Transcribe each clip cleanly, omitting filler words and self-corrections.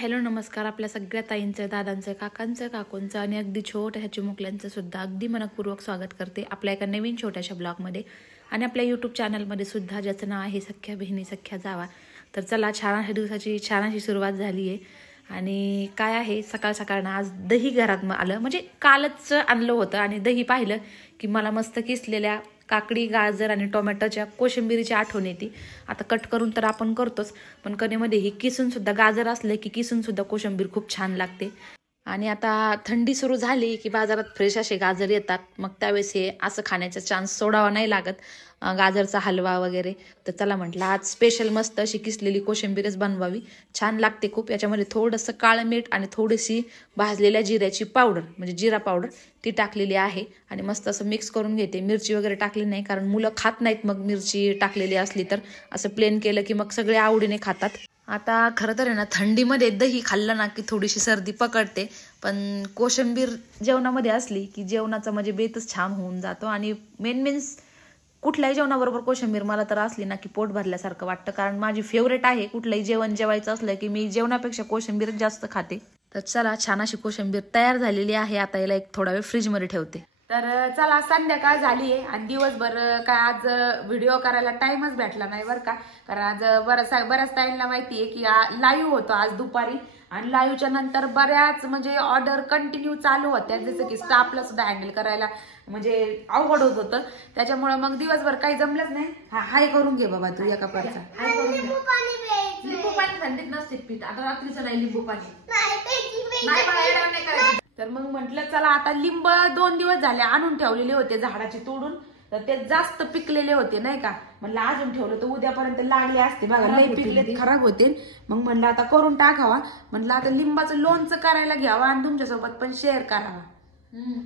Hello नमस्कार. आपल्या सगळ्या ताईंचं, दादांचं, काकांचं, काकूंचं आणि अगदी छोट्या चिमुकल्यांचं सुद्धा अगदी मनपूर्वक स्वागत करते आपल्या एका नवीन छोट्याशा ब्लॉगमध्ये आणि आपल्या यूट्यूब चॅनलमध्ये सुद्धा, ज्याचं नाव आहे सख्या बहिणी सख्या जावा. तर चला, छान दिवसाची छान अशी सुरुवात झाली आहे. आणि काय आहे, सकाळ सकाळ ना आज दही घरात आलं, म्हणजे कालच आणलं होतं आणि दही पाहिलं की मला मस्त किसलेल्या काकडी, गाजर आणि टोमॅटोच्या कोशिंबिरीची आठवण येते. आता कट करून तर आपण करतोच, पण कधीमध्ये ही किसून सुद्धा, गाजर असले की किसून सुद्धा कोशिंबीर खूप छान लागते. आणि आता थंडी सुरू झाली की बाजारात फ्रेश असे गाजर येतात, मग त्यावेळेस हे असं खाण्याचा चान्स सोडावा नाही लागत, गाजरचा हलवा वगैरे. तर चला म्हटलं आज स्पेशल मस्त अशी किसलेली कोशिंबीरच बनवावी, छान लागते खूप. याच्यामध्ये थोडंसं काळं मीठ आणि थोडीशी भाजलेल्या जिऱ्याची पावडर, म्हणजे जिरा पावडर ती टाकलेली आहे आणि मस्त असं मिक्स करून घेते. मिरची वगैरे टाकली नाही, कारण मुलं खात नाहीत मग मिरची टाकलेली असली तर. असं प्लेन केलं की मग सगळे आवडीने खातात. आता खरं तर आहे ना, थंडीमध्ये दही खाल्लं ना की थोडीशी सर्दी पकडते, पण कोशिंबीर जेवणामध्ये असली की जेवणाचा म्हणजे बेतच छान होऊन जातो. आणि मेन कुठल्याही जेवणाबरोबर कोशिंबीर मला तर असली ना की पोट भरल्यासारखं वाटतं, कारण माझी फेवरेट आहे. कुठलंही जेवण जेवायचं असलं की मी जेवणापेक्षा कोशिंबीर जास्त खाते. तर चला, छान अशी कोशिंबीर तयार झालेली आहे. आता याला एक थोडा वेळ फ्रीजमध्ये ठेवते. तर चला, संध्याकाळ झाली आहे आणि दिवसभर काय आज व्हिडिओ करायला टाइमच भेटला नाही बरं का. कारण आज बऱ्याच टाइमला माहिती आहे की लाईव्ह होतो आज दुपारी, आणि लाईव्हच्या नंतर बऱ्याच म्हणजे ऑर्डर कंटिन्यू चालू होत्या, जसं की स्टाफला सुद्धा हँडल करायला म्हणजे अवघड होत होतं. त्याच्यामुळे मग दिवसभर काही जमलंच नाही. हाय करून घे बाबा तू एका पारचा. हाय करून घे. लिंबू पाणी थंडीत नसते पीठ, आता रात्रीचं नाही लिंबू पाणी नाही करायचं. तर मग म्हटलं चला, आता लिंब 2 दिवस झाले आणून ठेवलेले होते झाडाचे तोडून, तर ते जास्त पिकलेले होते नाही का. म्हणलं अजून ठेवलं तर उद्यापर्यंत लागले असते बघा, लई पिकले खराब होते. मग म्हणलं आता करून टाकावा, म्हणलं आता लिंबाचं लोणचं करायला घ्यावा आणि तुमच्यासोबत पण शेअर करावा.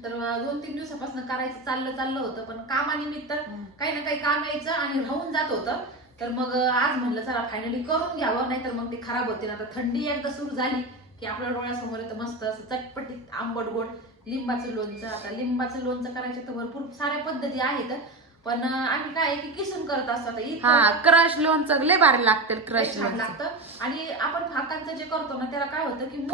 तर 2-3 दिवसापासून करायचं चाललं होतं, पण कामानिमित्त काही ना काही काम यायचं आणि राहून जात होतं. तर मग आज म्हणलं चला फायनली करून घ्यावं, नाहीतर मग ते खराब होते. आता थंडी एकदा सुरू झाली की आपल्या डोळ्यासमोर येतं मस्त असं चटपटीत आंबट गोड लिंबाचं लोणचं. आता लिंबाचं लोणचं करायचे तर भरपूर साऱ्या पद्धती आहेत, पण आम्ही काय की किसून करत असतो. क्रश लोणचं लय भारी लागतं, क्रश लागतं. आणि आपण फाकांचं जे करतो ना त्याला काय होतं की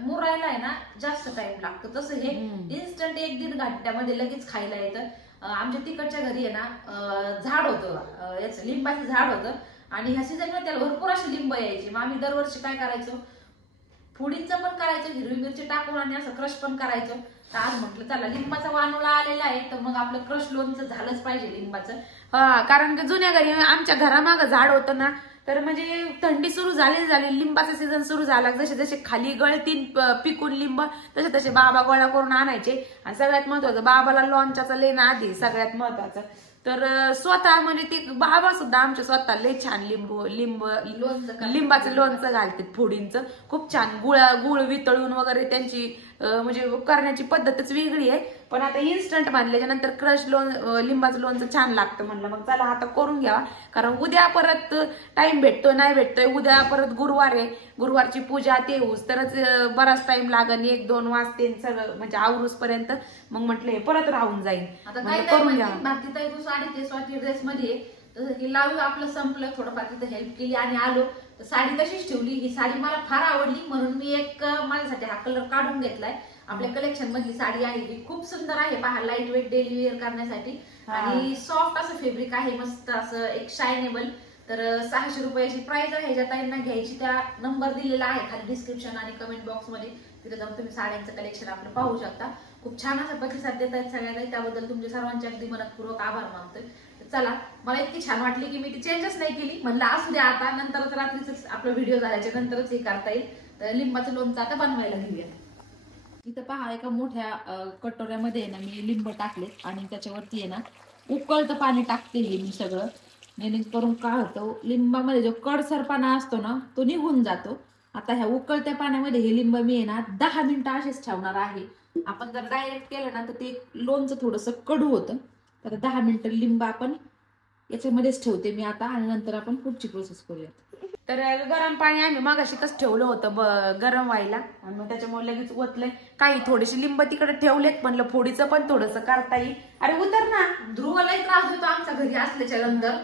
मुरायला आहे ना जास्त टाइम लागतो. तसं हे इन्स्टंट 1-1.5 घंट्यामध्ये लगेच खायला येतं. आमच्या तिकडच्या घरी आहे ना झाड होतं, याचं लिंबाचं झाड होतं, आणि ह्या सीझनमध्ये त्याला भरपूर अशी लिंब यायची. मग आम्ही दरवर्षी काय करायचो, फोडींचं पण करायचं, हिरवी मिरची टाकून आणि असं क्रश पण करायचं. तर आज म्हटलं चला लिंबाचा वानोळा आलेला आहे, तर मग आपलं क्रश लोणचं झालंच पाहिजे लिंबाचं. कारण की जुन्या घरी आमच्या घरामागं झाड होतं ना, तर म्हणजे थंडी सुरू झाली, लिंबाचा सीझन सुरू झाला, जसे खाली गळतीन पिकून लिंब तसे बाबा गोळा करून आणायचे. आणि सगळ्यात महत्वाचं, बाबाला लोणच्याचा लेणं आधी सगळ्यात महत्वाचं. तर स्वतः म्हणजे ते बाबा सुद्धा आमच्या स्वतः लय छान लिंबाचं लोणचं घालतात, फोडींचं खूप छान. गुळ वितळून वगैरे त्यांची म्हणजे करण्याची पद्धतच वेगळी आहे. पण आता इन्स्टंट बांधल्याच्या नंतर क्रश लिंबाचं लोणचं छान लागतं. म्हणलं मग चला आता करून घ्यावा, कारण उद्या परत टाइम भेटतोय नाही भेटतोय. उद्या परत गुरुवार आहे, गुरुवारची पूजा ते होऊस तरच बराच टाइम लागन, 1-2 वाजते सगळं म्हणजे आवरूस पर्यंत. मग म्हटलं हे परत राहून जाईल, करून घ्या. भारतीताई तू स्वाती ड्रेस मध्ये जसं की लावू आपलं संपलं, थोडंफार तिथं हेल्प केली आणि आलो, तर साडी तशीच ठेवली. ही साडी मला फार आवडली म्हणून मी एक माझ्यासाठी हा कलर काढून घेतलाय. आपल्या कलेक्शन मधली साडी आहे ही, खूप सुंदर आहे पहा, लाईट वेट डेली वेअर करण्यासाठी. आणि सॉफ्ट असं फॅब्रिक आहे, मस्त असं एक शायनेबल. तर 600 रुपयाची प्राइस आहे. ज्या ताईंना घ्यायची त्या नंबर दिलेला आहे खाली डिस्क्रिप्शन आणि कमेंट बॉक्स मध्ये, तिथे जाऊन तुम्ही साड्यांचं कलेक्शन आपलं पाहू शकता. खूप छान असं प्रतिसाद देत आहेत सगळ्यांना, त्याबद्दल तुमचे सर्वांचे अगदी मनपूर्वक आभार मानतोय. चला, मला इतकी छान वाटली की मी ती चेंजच नाही केली, म्हणलं असू द्या आता, नंतरच रात्रीच आपला व्हिडिओ झाल्याच्या नंतरच हे करता येईल. तर लिंबाचं लोणचं आता बनवायला घेऊया. इथं पहा, एका मोठ्या कटोऱ्यामध्ये ना मी लिंब टाकले आणि त्याच्यावरती आहे ना उकळतं पाणी टाकते हे मी सगळं. जेणेकरून काय होतं, लिंबामध्ये जो कडसरपणा असतो ना तो निघून जातो. आता ह्या उकळत्या पाण्यामध्ये हे लिंब मी आहे ना 10 मिनिटं असेच ठेवणार आहे. आपण जर डायरेक्ट केलं ना तर ते लोणचं थोडंसं कडू होतं. तर 10 मिनिटं लिंब आपण याच्यामध्येच ठेवते मी आता, आणि नंतर आपण पुढची प्रोसेस करूया. तर गरम पाणी आम्ही मगाशीच ठेवलं होतं गरम व्हायला, आणि मग त्याच्यामुळे लगेच ओतलंय. काही थोडेसे लिंब तिकडे ठेवलेत, म्हणलं फोडीचं पण थोडंसं करता येईल. अरे उतर ना, ध्रुवलाही त्रास होतो आमच्या घरी असल्याच्या नंतर.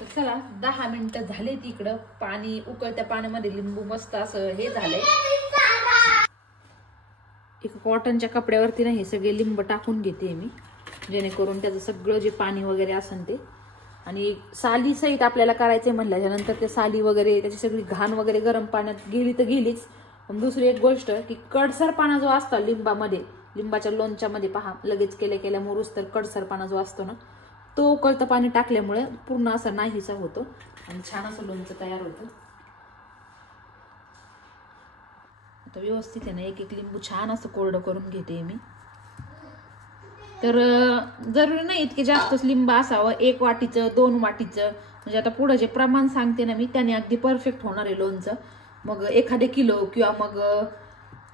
तर चला 10 मिनिटं झाले तिकडं. पाणी उकळत्या पाण्यामध्ये लिंबू मस्त असं हे झालंय. एका कॉटनच्या कपड्यावरती ना हे सगळे लिंब टाकून घेते मी, जेणेकरून त्याचं सगळं जे पाणी वगैरे असेल ते, आणि साली सहित आपल्याला करायचंय म्हटल्याच्या नंतर ते साली वगैरे त्याची सगळी घाण वगैरे गरम पाण्यात गेली तर गेलीच. पण दुसरी एक गोष्ट की कडसरपणा जो असतो लिंबामध्ये, लिंबाच्या लोणच्यामध्ये पहा लगेच केल्या मुरूस तर कडसरपणा जो असतो ना तो उकळतं पाणी टाकल्यामुळे पूर्ण असा नाहीसा होतो आणि छान असं लोणचं तयार होतं. आता व्यवस्थित आहे ना एक एक लिंबू छान असं कोरडं करून घेते मी. तर जरुरी नाही इतके जास्तच लिंब असावं, 1 वाटीचं 2 वाटीचं, म्हणजे आता पुढे जे प्रमाण सांगते ना मी त्याने अगदी परफेक्ट होणार आहे लोणचं. मग 1 किलो किंवा मग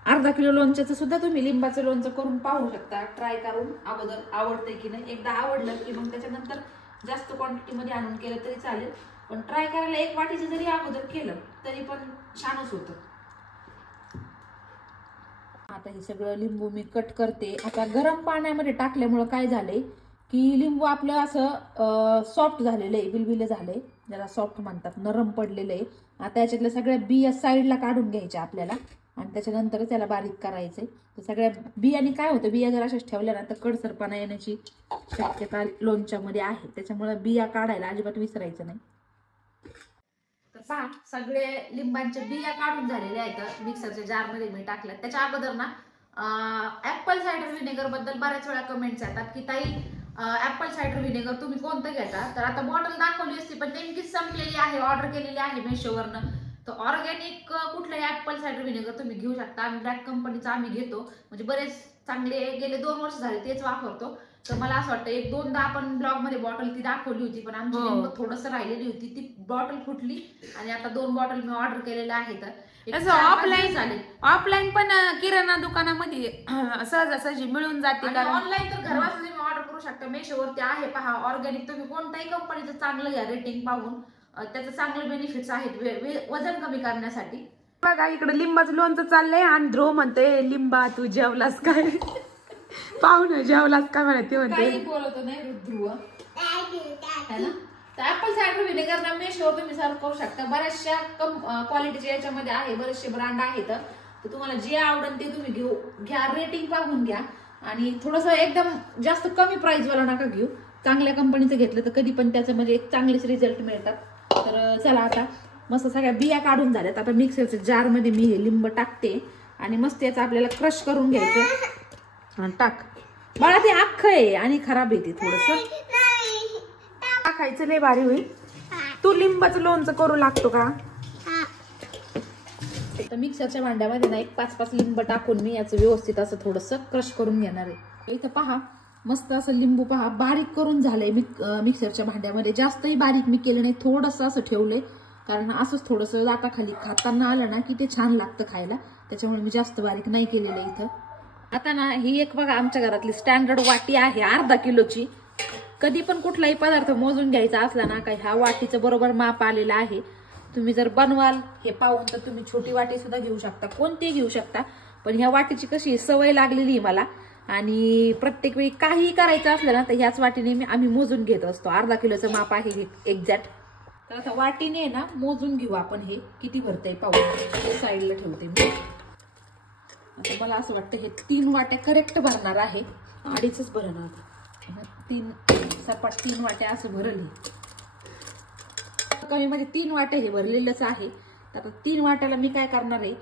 अर्धा किलो लोणच्याचं सुद्धा तुम्ही लिंबाचं लोणचं करून पाहू शकता, ट्राय करून अगोदर आवडतंय की नाही. एकदा आवडलं की मग त्याच्यानंतर जास्त क्वांटिटीमध्ये आणून केलं तरी चालेल, पण ट्राय करायला 1 वाटीचं जरी अगोदर केलं तरी पण छानच होतं. आता हे सगळं लिंबू मी कट करते. आता गरम पाण्यामध्ये टाकल्यामुळं काय झालंय की लिंबू आपलं असं सॉफ्ट झालेलं आहे, बिलबिले झालंय, ज्याला सॉफ्ट म्हणतात, नरम पडलेलं आहे. आता याच्यातल्या सगळ्या बिया साईडला काढून घ्यायच्या आपल्याला आणि त्याच्यानंतरच त्याला बारीक करायचंय. तर सगळ्या बियाने काय होतं, बिया जर अशाच ठेवल्या ना तर कडसरपणा येण्याची शक्यता लोणच्यामध्ये आहे, त्याच्यामुळे बिया काढायला अजिबात विसरायचं नाही. तर पहा सगळे लिंबांच्या बिया काढून झालेल्या आहेत, मिक्सरच्या जारमध्ये मी टाकल्यात. त्याच्या अगोदर ना ऍपल सायडर व्हिनेगर बद्दल बऱ्याच वेळा कमेंट्स येतात की ताई ऍपल सायडर व्हिनेगर तुम्ही कोणतं घेता. तर आता बॉटल दाखवली असती पण नेमकीच संपलेली आहे, ऑर्डर केलेली आहे मेशोवरनं. तर ऑर्गॅनिक कुठलंही ऍपल सायडर व्हिनेगर तुम्ही घेऊ शकता. आम्ही ब्लॅक कंपनीचा आम्ही घेतो, म्हणजे बरेच चांगले गेले 2 वर्ष झाले तेच वापरतो. तर मला असं वाटतं 1-2दा आपण ब्लॉग मध्ये बॉटल ती दाखवली होती, पण आमची नेमकं थोडंसं राहिलेली होती, ती बॉटल फुटली आणि आता 2 बॉटल मी ऑर्डर केलेल्या आहेत. ऑफलाईन पण किराणा दुकानामध्ये सहजासहजी मिळून जाते, ऑनलाईन तर घरवास तुम्ही ऑर्डर करू शकता. मेशोवरती आहे पहा ऑर्गॅनिक, तुम्ही कोणत्याही कंपनीचं चांगलं घ्या रेटिंग पाहून, त्याचं चांगले बेनिफिट्स आहेत वजन कमी करण्यासाठी. बघा इकडे लिंबाचं लोणचं चाललंय आणि ध्रुव म्हणते लिंबा तू जेवलास काय, पाहुणे जेवलास काय म्हणते, म्हणते बोलतो नाही ध्रुव ना. तर ऍपल सायडर व्हिनेगर ना मेशोवर तुम्ही सर्च करू शकता, बऱ्याचशा क्वालिटीच्या याच्यामध्ये आहे, बरेचसे ब्रँड आहेत. तर तुम्हाला जे आवडेल ते तुम्ही घ्या, रेटिंग पाहून घ्या आणि थोडंसं एकदम जास्त कमी प्राइस वाला नका घेऊ. चांगल्या कंपनीचं घेतलं तर कधी पण त्याचं म्हणजे एक चांगलेच रिझल्ट मिळतात. तर चला आता मस्त सगळ्या बिया काढून झाल्यात. आता मिक्सरच्या जार मध्ये मी हे लिंब टाकते आणि मस्त याचं आपल्याला क्रश करून घ्यायचं. टाक बाळा, ते अख्खं आहे आणि खराब येते, थोडस टाकायचं लय भारी होईल. तू लिंबाचं लोणचं करू लागतो का. तर मिक्सरच्या भांड्यामध्ये ना 5-5 लिंब टाकून मी याचं व्यवस्थित असं थोडस क्रश करून घेणार आहे. इथं पहा मस्त असं लिंबू पहा बारीक करून झालंय मिक्सरच्या भांड्यामध्ये. जास्तही बारीक मी केलं नाही, थोडस असं ठेवलंय, कारण असंच थोडस दाताखाली खाताना आलं ना की ते छान लागतं खायला, त्याच्यामुळे मी जास्त बारीक नाही केलेलं इथं. आता ना ही एक बघा आमच्या घरातली स्टँडर्ड वाटी आहे अर्धा किलोची. कधी पण कुठलाही पदार्थ मोजून घ्यायचा असला ना का ह्या वाटीचं बरोबर माप आलेलं आहे. तुम्ही जर बनवाल हे पाहून तर तुम्ही छोटी वाटी सुद्धा घेऊ शकता, कोणती घेऊ शकता, पण ह्या वाटीची कशी सवय लागलेली मला आणि प्रत्येक वेळी काहीही करायचं असलं ना तर ह्याच वाटीने आम्ही मोजून घेत असतो. अर्धा किलोचं माप आहे हे एक्झॅक्ट. तर आता वाटीने ना मोजून घेऊ आपण हे किती भरतंय पाहू. साईडला ठेवते मी. आता मला असं वाटतं हे 3 वाट्या करेक्ट भरणार आहे, 2.5च भरणार. 3 सपाट 3 वाट्या असं भरल हे. कमी म्हणजे 3 वाट्या हे भरलेलंच आहे. आता 3 वाट्याला मी काय करणार आहे,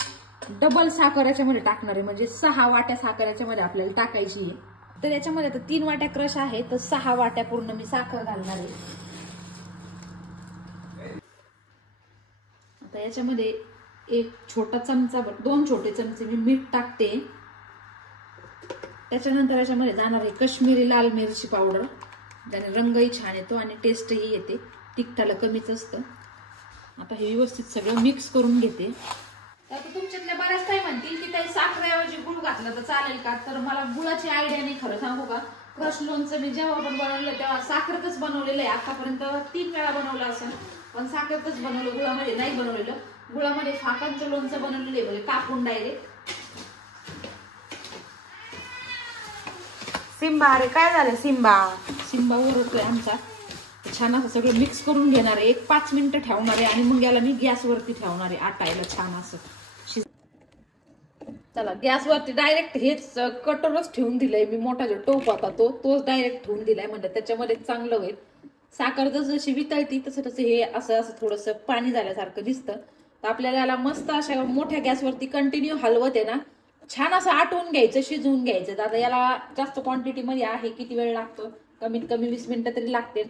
डबल साखर याच्यामध्ये टाकणार आहे, म्हणजे 6 वाट्या साखर याच्यामध्ये आपल्याला टाकायची आहे. तर याच्यामध्ये आता 3 वाट्या क्रश आहे तर 6 वाट्या पूर्ण मी साखर घालणार आहे. आता याच्यामध्ये 1 छोटा चमचा 2 छोटे चमचे मी मीठ टाकते. त्याच्यानंतर याच्यामध्ये जाणार आहे काश्मीरी लाल मिरची पावडर, त्याने रंगही छान येतो आणि टेस्टही येते, तिखटाला कमीच असतं. आता हे व्यवस्थित सगळं मिक्स करून घेते. आता तुमच्यातल्या बऱ्याच काही म्हणतील की काही साखरेऐवजी गुळ घातला तर चालेल का, तर मला गुळाची आयडिया नाही. खरं सांगू का, क्रश लोणचं मी जेव्हा पण बनवलं तेव्हा साखरेतच बनवलेलं आहे. आतापर्यंत 3 वेळा बनवलं असेल, पण साखरेतच बनवलं, गुळामध्ये नाही बनवलेलं. गुळामध्ये फाकांचं लोणचं बनवलेलं आहे, म्हणजे कापून डायरेक्ट. सिम्बा, अरे काय झालं सिम्बा. सिम्बा ओरडतोय आमचा, छान असं सगळं मिक्स करून घेणार आहे. 1-5 मिनिटं ठेवणार आहे आणि मग याला मी गॅसवरती ठेवणार आहे आटायला छान असं. चला गॅसवरती डायरेक्ट हेच कटोरच ठेवून दिलंय मी. मोठा जो टोप होता तोच डायरेक्ट ठेवून दिलाय म्हणजे त्याच्यामध्ये चांगलं होईल. साखर जशी वितळती तसं तसं हे असं असं थोडंसं पाणी झाल्यासारखं दिसतं. तर आपल्याला याला मस्त अशा मोठ्या गॅसवरती कंटिन्यू हलवत आहे ना छान असं आटवून घ्यायचं, शिजवून घ्यायचं. आता याला जास्त क्वांटिटीमध्ये आहे, किती वेळ लागतो, कमीत कमी 20 मिनिटं तरी लागते.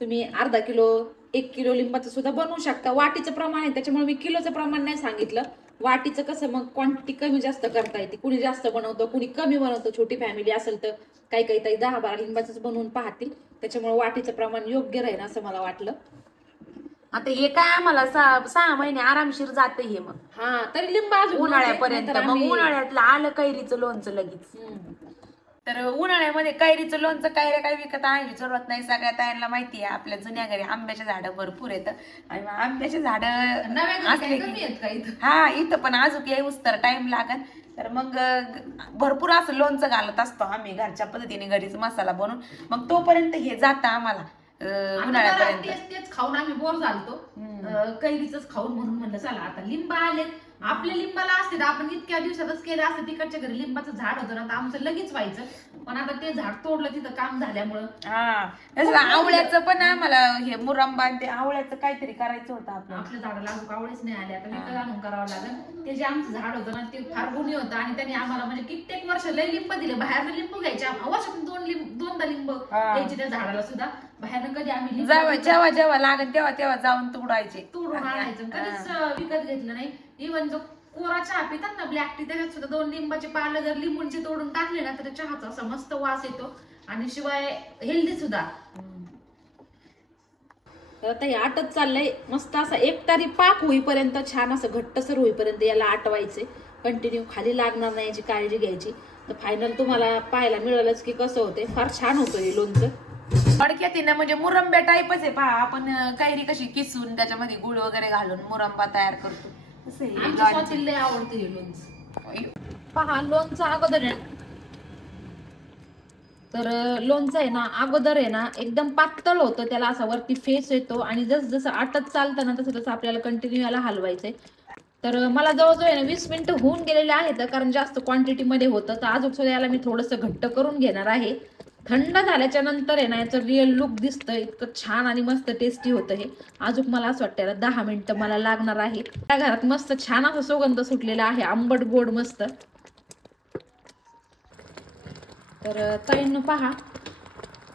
तुम्ही अर्धा किलो 1 किलो लिंबाचं सुद्धा बनवू शकता. वाटीचं प्रमाण आहे त्याच्यामुळे मी किलोचं प्रमाण नाही सांगितलं. वाटीचं कसं मग क्वांटिटी कमी जास्त करता येते. कुणी जास्त बनवतं, कुणी कमी बनवतं. छोटी फॅमिली असेल तर काही काही ताई 10-12 लिंबाचंच बनवून पाहतील. त्याच्यामुळे वाटीचं प्रमाण योग्य राहील असं मला वाटलं. आता हे काय आम्हाला 6 महिने आरामशीर जाते हे. मग हा तरी लिंब अजून उन्हाळ्यापर्यंत, मग उन्हाळ्यातलं आलं कैरीचं लोणचं लगेच. तर उन्हाळ्यामध्ये कैरीचं लोणचं कैऱ्या काही विकत आणायची जरूरत नाही. सगळ्या तयारीला माहिती आहे आपल्या जुन्या घरी आंब्याचे झाडं भरपूर येतं आणि आंब्याचे झाडं असले की हा इथं पण अजून येऊस तर टाइम लागत. तर मग भरपूर असं लोणचं घालत असतो आम्ही घरच्या पद्धतीने घरीच मसाला बनवून. मग तोपर्यंत हे जातं आम्हाला उन्हाळ्यापर्यंत. तेच खाऊन आम्ही बोर झालतो कैरीच खाऊन, म्हणून म्हणलं चला आता लिंब आले. आपल्या लिंबाला असते तर आपण इतक्या दिवसातच केलं असतं. तिकडच्या घरी लिंबाचं झाड होतं ना तर आमचं लगेच व्हायचं. पण आता ते झाड तोडलं तिथं काम झाल्यामुळं. आवळ्याचं पण आम्हाला हे मुरंबा ते आवळ्याचं काहीतरी करायचं होतं. आपल्या झाडाला अजून आवळेच नाही आले. आता विकत आणून करावं लागेल. ते जे आमचं झाड होतं ना ते फार गुणी होतं आणि त्यांनी आम्हाला म्हणजे कित्येक वर्ष लय लिंब दिले. बाहेर लिंबू घ्यायचे, वर्षातून 2दा लिंब द्यायचे त्या झाडाला सुद्धा. बाहेर कधी आम्ही जेव्हा लागेल तेव्हा जाऊन तोडून आणायचं. कधीच विकत घेतलं नाही. इव्हन जो कोरा चहा पितात ना ब्लॅक टी, त्याच्यात सुद्धा 2 लिंबाचे पालं जर लिंबूंचे तोडून टाकले ना तर चहाचा असा मस्त वास येतो आणि शिवाय हेल्दी सुद्धा. तर आता हे आटत चाललंय मस्त असा एकतारी पाक होईपर्यंत, छान असं घट्टसर होईपर्यंत याला आटवायचे. कंटिन्यू खाली लागणार नाही याची काळजी घ्यायची. तर फायनल तुम्हाला पाहायला मिळालंच की कसं होतंय. फार छान होतं हे लोणचं. थोडक्यात म्हणजे मुरंब्या टाईपच आहे. पहा आपण कैरी कशी किसून त्याच्यामध्ये गुळ वगैरे घालून मुरंबा तयार करतो आवडतं हे लोणचं. पहा लोणचं अगोदर आहे तर लोणचं आहे ना अगोदर आहे ना एकदम पातळ होतं. त्याला असा वरती फेस येतो आणि जसं आटत चालतं ना तसं आपल्याला कंटिन्यू याला हलवायचंय. तर मला जवळजवळ आहे ना 20 मिनिटं होऊन गेलेले आहेत कारण जास्त क्वांटिटीमध्ये होतं. तर अजून सुद्धा याला मी थोडंसं घट्ट करून घेणार आहे. थंड झाल्याच्या नंतर आहे ना याचं रिअल लुक दिसतं. इतकं छान आणि मस्त टेस्टी होतं हे. अजून मला असं वाटतं याला 10 मिनिटं मला लागणार आहे. त्या घरात मस्त छान असा सुगंध सुटलेला आहे, आंबट गोड मस्त. तर ताईंनो पहा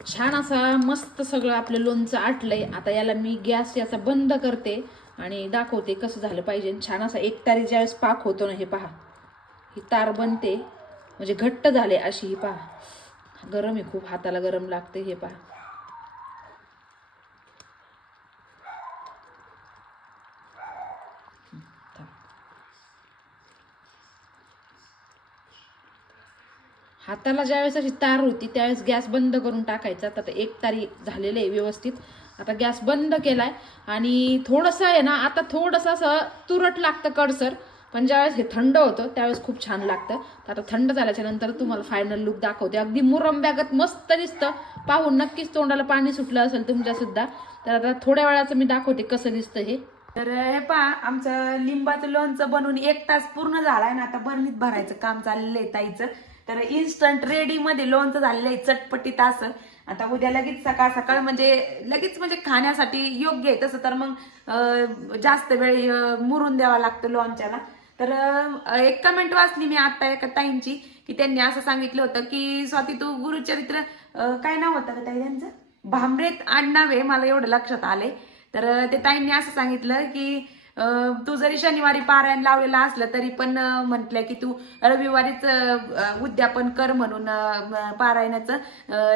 छान असा मस्त सगळं आपलं लोणचं आटलंय. आता याला मी गॅस याचा बंद करते आणि दाखवते कसं झालं पाहिजे. छान असा एकतारी ज्यावेळेस पाक होतो ना हे पहा, ही तार बनते म्हणजे घट्ट झाले अशी. ही पहा गरम आहे खूप, हाताला गरम लागते. हे पहा हाताला ज्यावेळेस अशी तार होती त्यावेळेस गॅस बंद करून टाकायचा. आता एक तारी झालेलं आहे व्यवस्थित. आता गॅस बंद केलाय आणि थोडंसं आहे ना आता थोडंसं असं तुरट लागतं कडसर, पण ज्यावेळेस हे थंड होतं त्यावेळेस खूप छान लागतं. तर आता थंड झाल्याच्या नंतर तुम्हाला फायनल लुक दाखवते. अगदी मुरंब्यागत मस्त दिसतं. पाहून नक्कीच तोंडाला पाणी सुटलं असेल तुमच्या सुद्धा. तर आता थोड्या वेळाचं मी दाखवते कसं दिसतं हे. तर हे पहा आमचं लिंबाचं लोणचं बनवून 1 तास पूर्ण झालाय ना. आता बरणीत भरायचं काम चाललंय ताईचं. तर इन्स्टंट रेडी मध्ये लोणचं झालेलं आहे चटपटीत असं. आता उद्या लगेच सकाळ सकाळ म्हणजे लगेच म्हणजे खाण्यासाठी योग्य आहे. तसं तर मग जास्त वेळ मुरून द्यावा लागतं लोणच्याला. तर एक कमेंट वाचली मी आता एका ताईंची की त्यांनी असं सांगितलं होतं की स्वाती तू गुरुचरित्र काय नाव होतं का ताई त्यांचं, भांबरेत आडनाव आहे मला एवढं लक्षात आलंय. तर ते ताईंनी असं सांगितलं की तू जरी शनिवारी पारायण लावलेला असलं तरी पण म्हटलंय की तू रविवारीच उद्यापन कर म्हणून पारायणाचं.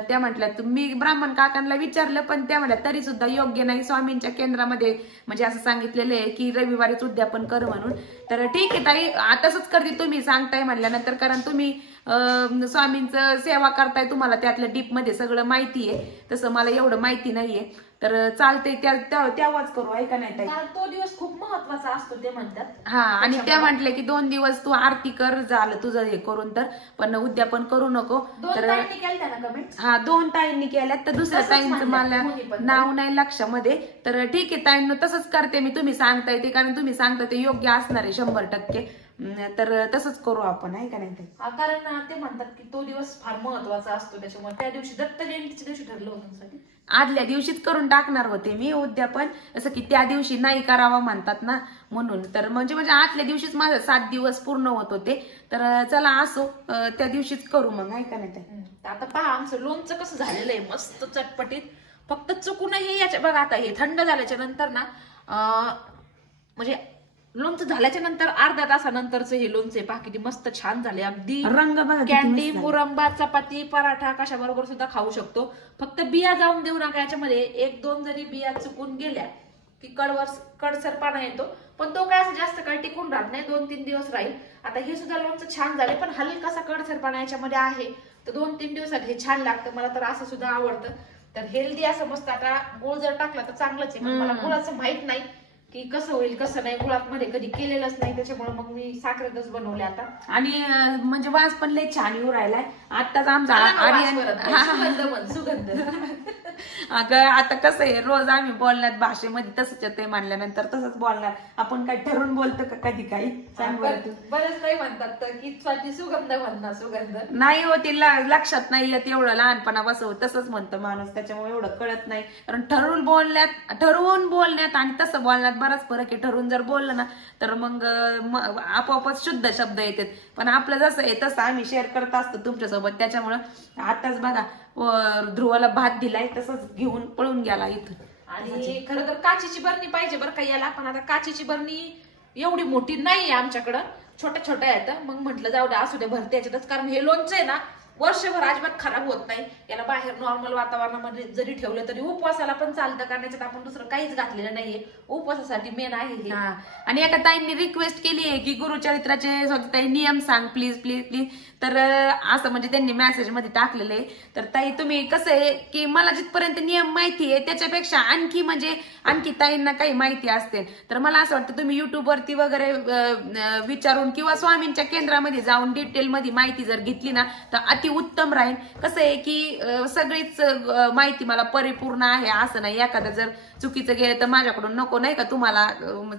त्या म्हटल्या मी ब्राह्मण काकांना विचारलं पण त्या म्हटल्या तरी सुद्धा योग्य नाही. स्वामींच्या केंद्रामध्ये म्हणजे असं सांगितलेलं आहे की रविवारीच उद्यापन कर म्हणून. तर ठीक आहे ताई तसंच करते तुम्ही सांगताय म्हटल्यानंतर, कारण तुम्ही स्वामींचं सेवा करताय, तुम्हाला त्यातल्या डीप मध्ये सगळं माहिती आहे. तसं मला एवढं माहिती नाहीये. तर चालते तेव्हाच करू आहे का नाही ताई? कारण तो दिवस खूप महत्वाचा असतो ते म्हणतात. हा, आणि त्या म्हटले की 2 दिवस तू आरती कर, झालं तुझं हे करून, तर पण उद्यापन करू नको. 2 तर ताईंनी केल्या ना कमेंट. हा, 2 ताईंनी केल्यात, तर दुसऱ्या तसंच ताईंचं म्हणतात, मला कोणी पण. नाव नाही लक्षामध्ये. तर ठीक आहे ताईंनो, तसंच करते मी, तुम्ही सांगताय ते, कारण तुम्ही सांगता ते योग्य असणार आहे 100%. तर तसंच करू आपण, आहे का नाही ताई? कारण ते म्हणतात की तो दिवस फार महत्वाचा असतो, त्याच्यामुळे त्या दिवशी दत्त जयंतीच्या दिवशी ठरलं होतं साठी आदल्या दिवशीच करून टाकणार होते मी उद्यापन, असं की त्या दिवशी नाही करावं म्हणतात ना, म्हणून. तर म्हणजे आदल्या दिवशीच माझं 7 दिवस पूर्ण होत होते. तर चला असो, त्या दिवशीच करू मग, आहे का नाही ताई? आता पहा आमचं लोणचं कसं झालेलं आहे, मस्त चटपटीत. फक्त चुकूनही याच्या बघा, आता हे थंड झाल्याच्या नंतर ना म्हणजे लोणचं झाल्याच्या नंतर अर्ध्या तासानंतरच हे लोणचे पहा किती मस्त छान झाले. अगदी रंग बघा किती कॅन्डी, मस्त आहे. मुरंबा, चपाती, पराठा कशा बरोबर सुद्धा खाऊ शकतो. फक्त बिया जाऊन देऊ नका याच्यामध्ये. 1-2 जरी बिया चुकून गेल्या की कडसरपणा येतो, पण तो काय असं जास्त काळ टिकून राहत नाही, 2-3 दिवस राहील. आता हे सुद्धा लोणचं छान झाले, पण हलकासा कडसरपणा याच्यामध्ये आहे, तर 2-3 दिवसात हे छान लागतं. मला तर असं सुद्धा आवडतं. तर हेल्दी असं मस्त. आता गुळ जर टाकला तर चांगलंच आहे, पण मला गुळाचं माहित नाही की कसं होईल कसं नाही, गुळात मध्ये कधी केलेलंच नाही, त्याच्यामुळे मग मी साखरेतच बनवले आता. आणि म्हणजे वास पण लय छान येऊ राहिलाय. आताच आमचा सुगंध. अगं आता कसं आहे, रोज आम्ही बोलण्यात भाषेमध्ये तसंच येते, मानल्यानंतर तसंच बोलणार. आपण काय ठरवून बोलतो का कधी काही? सांग बरं तू. बरेच नाही म्हणतात की स्वाती सुगंध म्हणणार, सुगंध नाही हो, ते लक्षात नाही येत एवढं लहानपणापासून, तसंच म्हणतं माणूस, त्याच्यामुळे एवढं कळत नाही. कारण ठरवून बोलण्यात आणि तसं बोलण्यात बराच फरक आहे. ठरवून जर बोललं ना तर मग आपोआपच शुद्ध शब्द येतात. पण आपलं जसं आहे तसं आम्ही शेअर करत असतो तुमच्यासोबत, त्याच्यामुळं आताच बघा ध्रुवाला भात दिलाय, तसंच घेऊन पळून गेला इथून. आणि खरं तर काचेची बरणी पाहिजे बरं का याला, पण आता काचेची बरणी एवढी मोठी नाहीये आमच्याकडं, छोट्या छोट्या आहेत. मग म्हटलं जाऊ द्या, असू द्या, भरते याच्यातच. कारण हे लोणचं आहे ना वर्षभर अजिबात खराब होत नाही. याला बाहेर नॉर्मल वातावरणामध्ये जरी ठेवलं तरी उपवासाला पण चालतं, कारण याच्यात आपण दुसरं काहीच घातलेलं नाहीये. उपवासासाठी मेन आहे हे. आणि एका ताईंनी रिक्वेस्ट केली आहे की गुरुचरित्राचे स्वतः नियम सांग प्लीज प्लीज प्लीज. तर असं म्हणजे त्यांनी मेसेज मध्ये टाकलेलं आहे. तर ताई तुम्ही कसं आहे की मला जिथपर्यंत नियम माहिती आहे त्याच्यापेक्षा आणखी ताईंना काही माहिती असते, तर मला असं वाटतं तुम्ही युट्यूबवरती वगैरे विचारून किंवा स्वामींच्या केंद्रामध्ये जाऊन डिटेलमध्ये माहिती जर घेतली ना तर अति उत्तम राहील. कसं आहे की सगळीच माहिती मला परिपूर्ण आहे असं नाही. एखादं जर चुकीचं गेलं तर माझ्याकडून नको नाही का तुम्हाला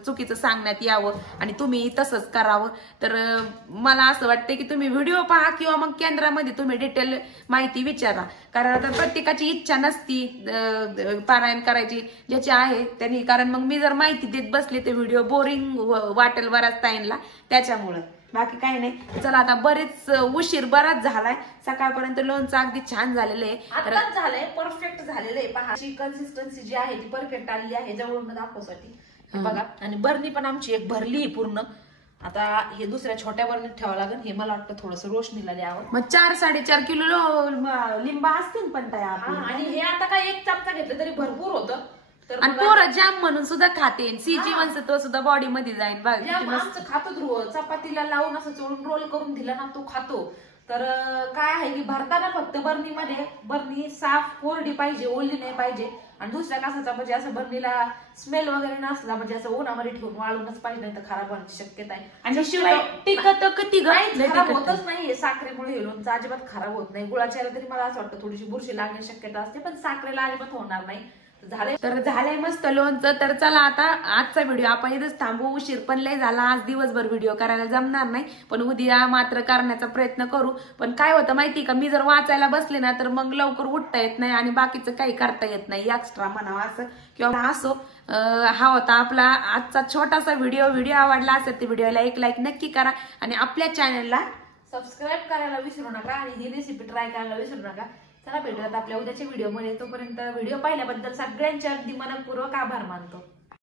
चुकीचं सांगण्यात यावं आणि तुम्ही तसंच करावं. तर मला असं वाटतं की तुम्ही व्हिडिओ पहा किंवा मग केंद्रामध्ये तुम्ही डिटेल माहिती विचारा. कारण आता प्रत्येकाची इच्छा नसती पारायण करायची, ज्याची आहे त्यांनी. कारण मग मी जर माहिती देत बसले तर व्हिडिओ बोरिंग वाटेल बऱ्याच ताईंना, त्याच्यामुळं. बाकी काही नाही. चला आता बरेच उशीर बराच झालाय, सकाळपर्यंत लोणचं अगदी छान झालेलं आहे. आताच झालंय, परफेक्ट झालेलं आहे. पहा कन्सिस्टन्सी जी आहे ती परफेक्ट आलेली आहे जवळून दाखवसाठी बघा. आणि बरणी पण आमची एक भरली पूर्ण. आता हे दुसऱ्या छोट्या बरणीत ठेवावं लागेल. हे मला वाटतं थोडस रोशनीला द्यावं. मग 4-4.5 किलो लिंबा असतील पण ताई. आणि हे आता काय 1 चमचा घेतलं तरी भरपूर होतं. आणि पोरं जाम म्हणून सुद्धा खाते, सी जीवनसत्व सुद्धा बॉडी मध्ये जाईल. आमचं खातो ध्रुव, चपातीला लावून असं चोळून रोल करून दिला ना तो खातो. तर काय आहे की भरताना फक्त बरणी साफ कोरडी पाहिजे, ओली नाही पाहिजे. आणि दुसऱ्या कासाचा म्हणजे असं बरणीला स्मेल वगैरे नसला, म्हणजे असं उन्हामध्ये ठेवून वाळूनच पाहिजे, नाही तर खराब होण्याची शक्यता आहे. आणि शिवाय टिकत किती खराब होतच नाही. साखरेमुळे हे लोणचं अजिबात खराब होत नाही. गुळाच्या तरी मला असं वाटतं थोडीशी बुरशी लागण्याची शक्यता असते, पण साखरेला अजिबात होणार नाही. झालंय मस्त लोणचं. तर चला आता आजचा व्हिडिओ आपण इथेच थांबू. उशीर पण लय झाला, आज दिवसभर व्हिडिओ करायला जमणार नाही, पण उद्या मात्र करण्याचा प्रयत्न करू. पण काय होतं माहिती का, मी जर वाचायला बसले ना तर मग लवकर उठता येत नाही आणि बाकीचं काही करता येत नाही, एक्स्ट्रा म्हणावं असं किंवा असो. हा होता आपला आजचा छोटासा व्हिडिओ आवडला असेल तर व्हिडिओला एक लाईक नक्की करा आणि आपल्या चॅनलला सबस्क्राईब करायला विसरू नका आणि ही रेसिपी ट्राय करायला विसरू नका. चला भेटूयात आपल्या उद्याच्या व्हिडिओमध्ये. तोपर्यंत व्हिडिओ पाहिल्याबद्दल सगळ्यांचे अगदी मनपूर्वक आभार मानतो.